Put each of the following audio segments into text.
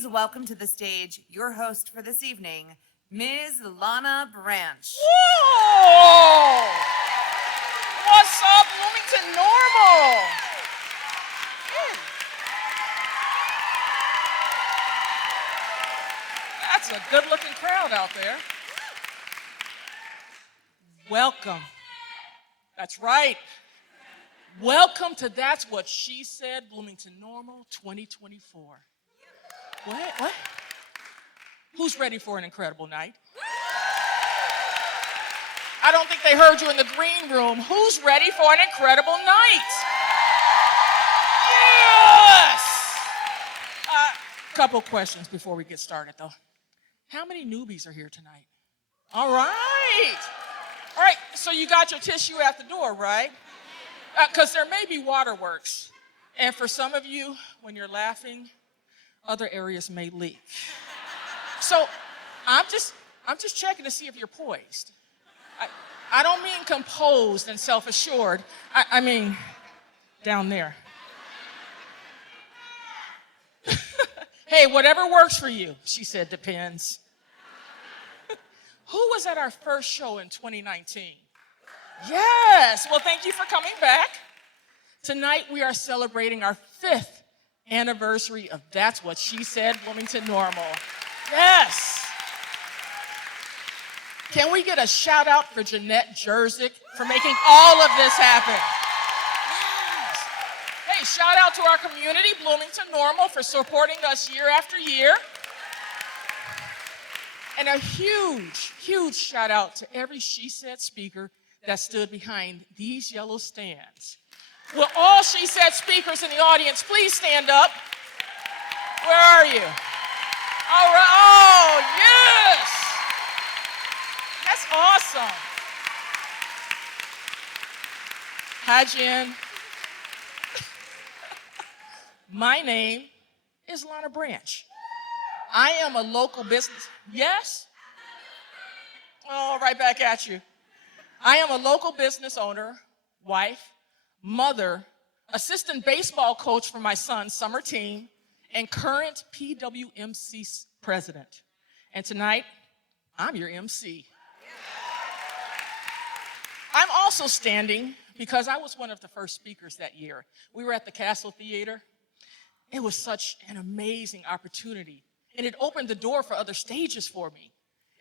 Please welcome to the stage your host for this evening, Ms. Lana Branch. Whoa! What's up, Bloomington-Normal? That's a good-looking crowd out there. Welcome. That's right. Welcome to That's What She Said, Bloomington-Normal 2024. What? Who's ready for an incredible night? I don't think they heard you in the green room. Who's ready for an incredible night? Yes! Couple questions before we get started, though. How many newbies are here tonight? All right. All right, so you got your tissue at the door, right? Because there may be waterworks. And for some of you, when you're laughing, other areas may leak. So I'm just checking to see if you're poised. I don't mean composed and self-assured. I mean down there. Hey, whatever works for you, she said, depends. Who was at our first show in 2019? Yes, well, thank you for coming back. Tonight, we are celebrating our 5th anniversary of That's What She Said, Bloomington-Normal. Yes. Can we get a shout out for Jeanette Jerzik for making all of this happen? Yes. Hey, shout out to our community, Bloomington-Normal, for supporting us year after year. And a huge, huge shout out to every She Said speaker that stood behind these yellow stands. Will all She Said speakers in the audience please stand up? Where are you? All right. Oh, yes. That's awesome. Hi, Jen. My name is Lana Branch. I am a local business. Yes? Oh, right back at you. I am a local business owner, wife, mother, assistant baseball coach for my son's summer team, and current PWMC president. And tonight, I'm your MC. I'm also standing because I was one of the first speakers that year. We were at the Castle Theater. It was such an amazing opportunity, and it opened the door for other stages for me.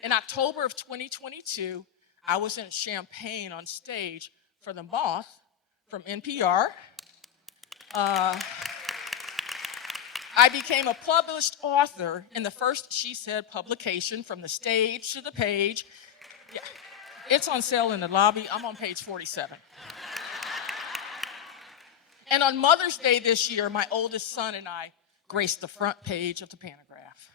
In October of 2022, I was in Champaign on stage for The Moth from NPR. I became a published author in the first She Said publication, From the Stage to the Page. Yeah, it's on sale in the lobby. I'm on page 47. And on Mother's Day this year, my oldest son and I graced the front page of the Pantograph.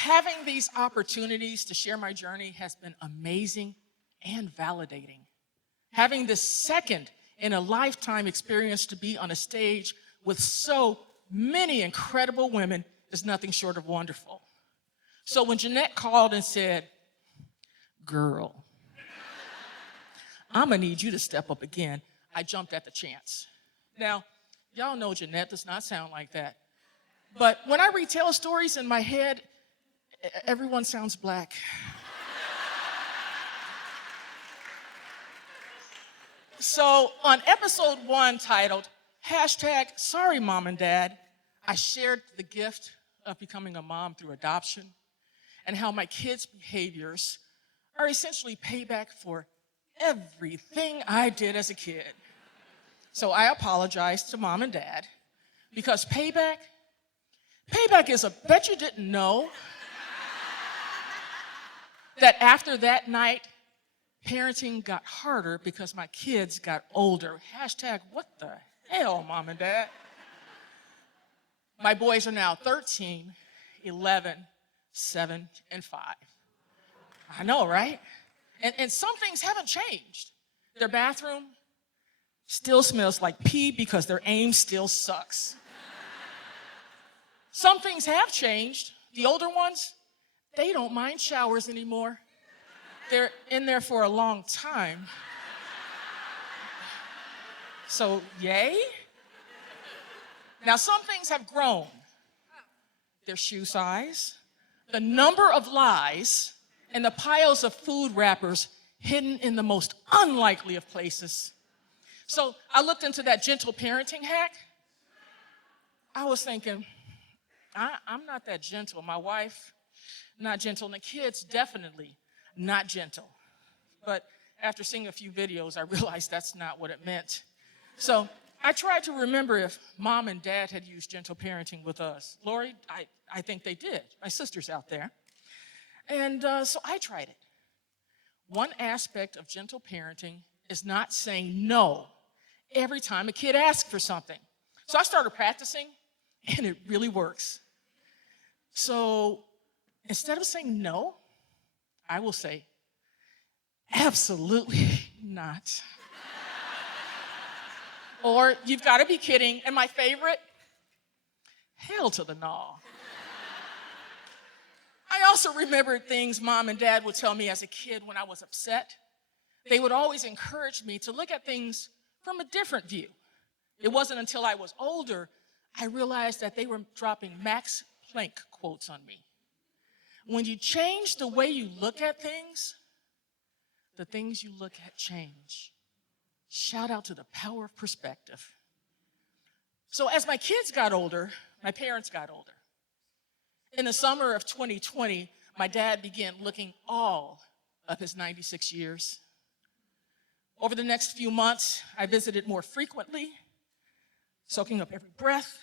Having these opportunities to share my journey has been amazing and validating. Having this second in a lifetime experience to be on a stage with so many incredible women is nothing short of wonderful. So when Jeanette called and said, girl, I'm gonna need you to step up again, I jumped at the chance. Now, y'all know Jeanette does not sound like that. But when I retell stories in my head, everyone sounds black. So on episode 1 titled, #Sorry Mom and Dad, I shared the gift of becoming a mom through adoption and how my kids' behaviors are essentially payback for everything I did as a kid. So I apologize to Mom and Dad because payback is a, bet you didn't know that after that night, parenting got harder because my kids got older. What the hell, Mom and Dad? My boys are now 13, 11, 7, and 5. I know, right? And some things haven't changed. Their bathroom still smells like pee because their aim still sucks. Some things have changed. The older ones, they don't mind showers anymore. They're in there for a long time. So, yay? Now, some things have grown. Their shoe size, the number of lies, and the piles of food wrappers hidden in the most unlikely of places. So I looked into that gentle parenting hack. I was thinking, I'm not that gentle. My wife, not gentle. And the kids, definitely not gentle. But after seeing a few videos, I realized that's not what it meant. So I tried to remember if mom and dad had used gentle parenting with us. Lori, I think they did. My sister's out there. And so I tried it. One aspect of gentle parenting is not saying no every time a kid asks for something. So I started practicing, and it really works. So instead of saying no, I will say, absolutely not. Or, you've got to be kidding. And my favorite, hell to the no. I also remembered things mom and dad would tell me as a kid when I was upset. They would always encourage me to look at things from a different view. It wasn't until I was older I realized that they were dropping Max Planck quotes on me. When you change the way you look at things, the things you look at change. Shout out to the power of perspective. So as my kids got older, my parents got older. In the summer of 2020, my dad began looking all of his 96 years. Over the next few months, I visited more frequently, soaking up every breath,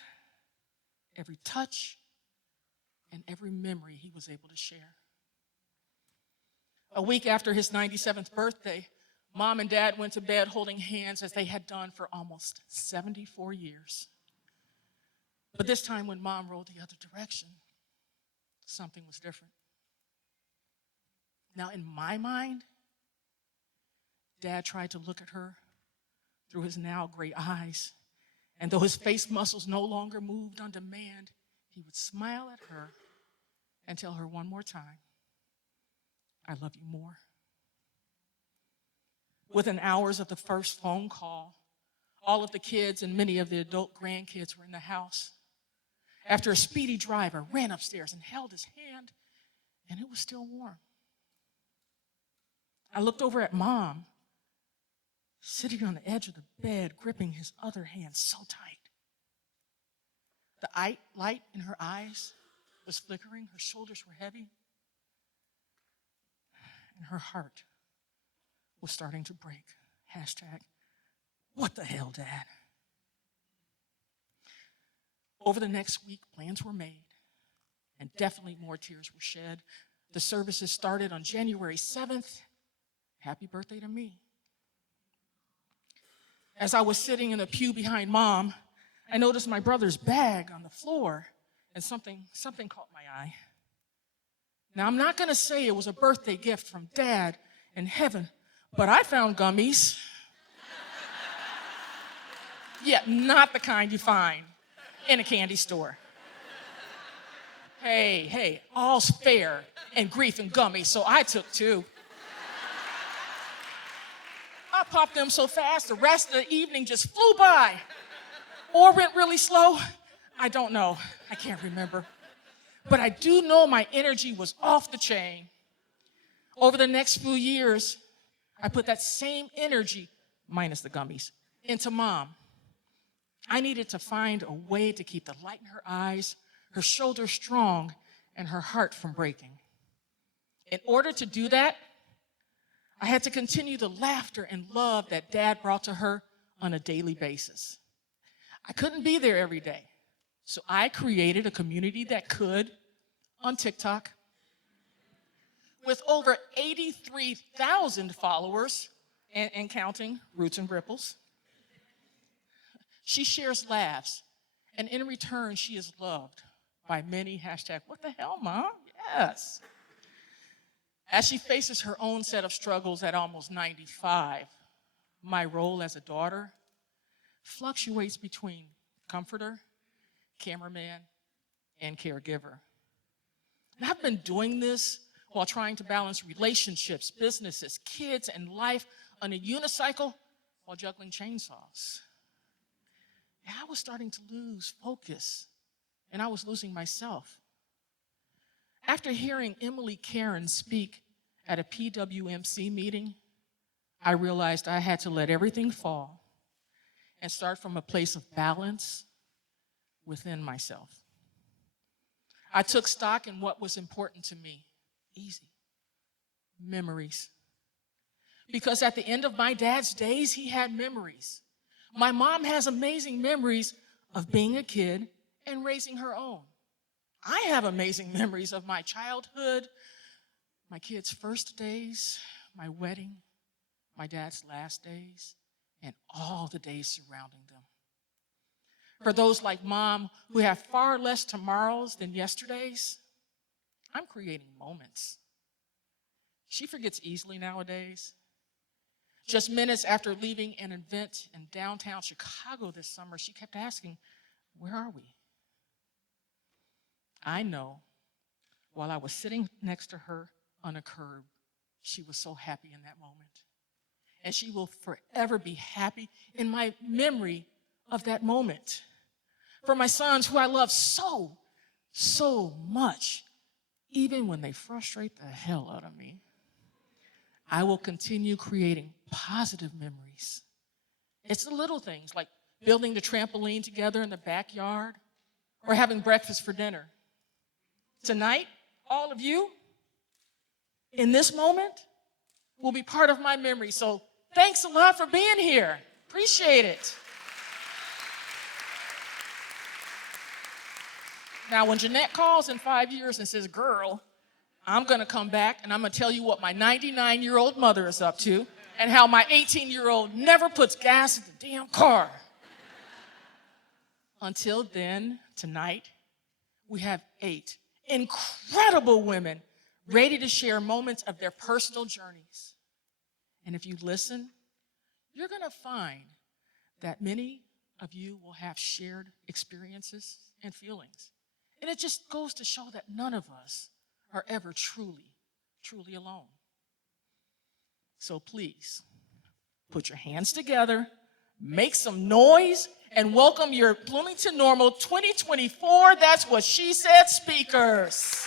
every touch, and every memory he was able to share. A week after his 97th birthday, Mom and Dad went to bed holding hands as they had done for almost 74 years. But this time when Mom rolled the other direction, something was different. Now, in my mind, Dad tried to look at her through his now gray eyes, and though his face muscles no longer moved on demand, he would smile at her and tell her one more time, I love you more. Within hours of the first phone call, all of the kids and many of the adult grandkids were in the house. After a speedy driver ran upstairs and held his hand, and it was still warm. I looked over at Mom, sitting on the edge of the bed, gripping his other hand so tight. The light in her eyes was flickering, her shoulders were heavy, and her heart was starting to break. Hashtag, what the hell, Dad? Over the next week, plans were made, and definitely more tears were shed. The services started on January 7th. Happy birthday to me. As I was sitting in the pew behind Mom, I noticed my brother's bag on the floor, and something caught my eye. Now, I'm not going to say it was a birthday gift from Dad in heaven, but I found gummies. Yeah, not the kind you find in a candy store. Hey, all's fair in grief and gummies, so I took two. I popped them so fast, the rest of the evening just flew by. Or went really slow. I don't know. I can't remember. But I do know my energy was off the chain. Over the next few years, I put that same energy, minus the gummies, into Mom. I needed to find a way to keep the light in her eyes, her shoulders strong, and her heart from breaking. In order to do that, I had to continue the laughter and love that Dad brought to her on a daily basis. I couldn't be there every day, so I created a community that could on TikTok. With over 83,000 followers and counting, Roots and Ripples. She shares laughs, and in return, she is loved by many. Hashtag, what the hell, Mom? Yes. As she faces her own set of struggles at almost 95, my role as a daughter fluctuates between comforter, cameraman, and caregiver. And I've been doing this while trying to balance relationships, businesses, kids, and life on a unicycle while juggling chainsaws. And I was starting to lose focus, and I was losing myself. After hearing Emily Karen speak at a PWMC meeting, I realized I had to let everything fall and start from a place of balance within myself. I took stock in what was important to me. Easy. Memories. Because at the end of my dad's days, he had memories. My mom has amazing memories of being a kid and raising her own. I have amazing memories of my childhood, my kids' first days, my wedding, my dad's last days, and all the days surrounding them. For those like Mom who have far less tomorrows than yesterdays, I'm creating moments. She forgets easily nowadays. Just minutes after leaving an event in downtown Chicago this summer, she kept asking, "Where are we?" I know while I was sitting next to her on a curb, she was so happy in that moment. And she will forever be happy in my memory of that moment. For my sons, who I love so, so much, even when they frustrate the hell out of me, I will continue creating positive memories. It's the little things like building the trampoline together in the backyard or having breakfast for dinner. Tonight, all of you, in this moment, will be part of my memory. So thanks a lot for being here. Appreciate it. Now, when Jeanette calls in 5 years and says, "Girl, I'm going to come back and I'm going to tell you what my 99-year-old mother is up to and how my 18-year-old never puts gas in the damn car." Until then, tonight, we have 8 incredible women ready to share moments of their personal journeys. And if you listen, you're going to find that many of you will have shared experiences and feelings. And it just goes to show that none of us are ever truly, truly alone. So please, put your hands together, make some noise, and welcome your Bloomington-Normal 2024 That's What She Said speakers.